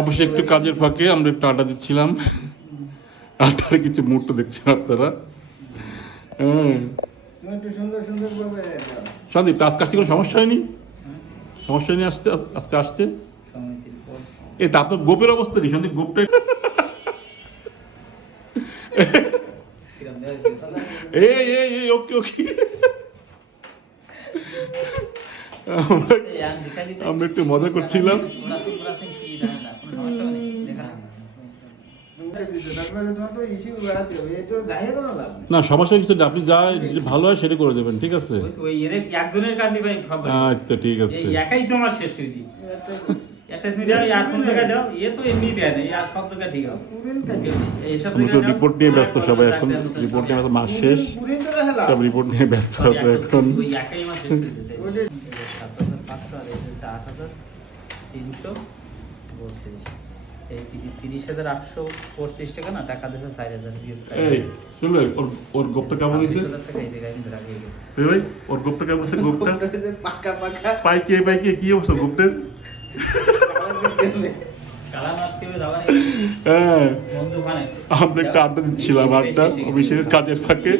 অবশ্যই একটু কাজের ফাঁকে আমরা একটু আড্ডা দিচ্ছিলাম। আড্ডার কিছু মুহূর্ত দেখছেন আপনারা। হ্যাঁ সন্দীপ, আজকে আসতে কোনো সমস্যা হয়নি? সমস্যা হয়নি আসতে আজকে আসতে? এ তা তো গোপের অবস্থা নেই সন্দীপ, গোপটা এই ওকে ওকে। আমরা একটু মজা করছিলাম। না সমস্যা কিছু আপনি যা ভালো হয় সেটা করে দেবেন, ঠিক আছে? আচ্ছা ঠিক আছে। একাই তো আমার শেষ করে দিই। একটা তুমি যাও আর কোন জায়গায় দাও, এ তো এমনি দেয় না, আর সব জায়গায় ঠিক আছে। এইসব জায়গায় রিপোর্ট নিয়ে ব্যস্ত সবাই এখন, রিপোর্ট নিয়ে মাস শেষ, সব রিপোর্ট নিয়ে ব্যস্ত আছে এখন। ওই একাই আমার শেষ করে দিতে। ৭৫০০ আর এই হচ্ছে ৮৩৩ এই ৩০,৮৩৫ টাকা না, টাকা দিয়েছে ৪,০০০। এই শুনলে ওর গোপটা কেমন হয়েছে? ভাই ওর গোপটা কেমন হয়েছে? গোপটা পাকা পাকা পাইকে কি অবস্থা গোপটার? হ্যাঁ আমরা একটা আড্ডা দিচ্ছিলাম, আড্ডা অফিসের কাজের ফাঁকে।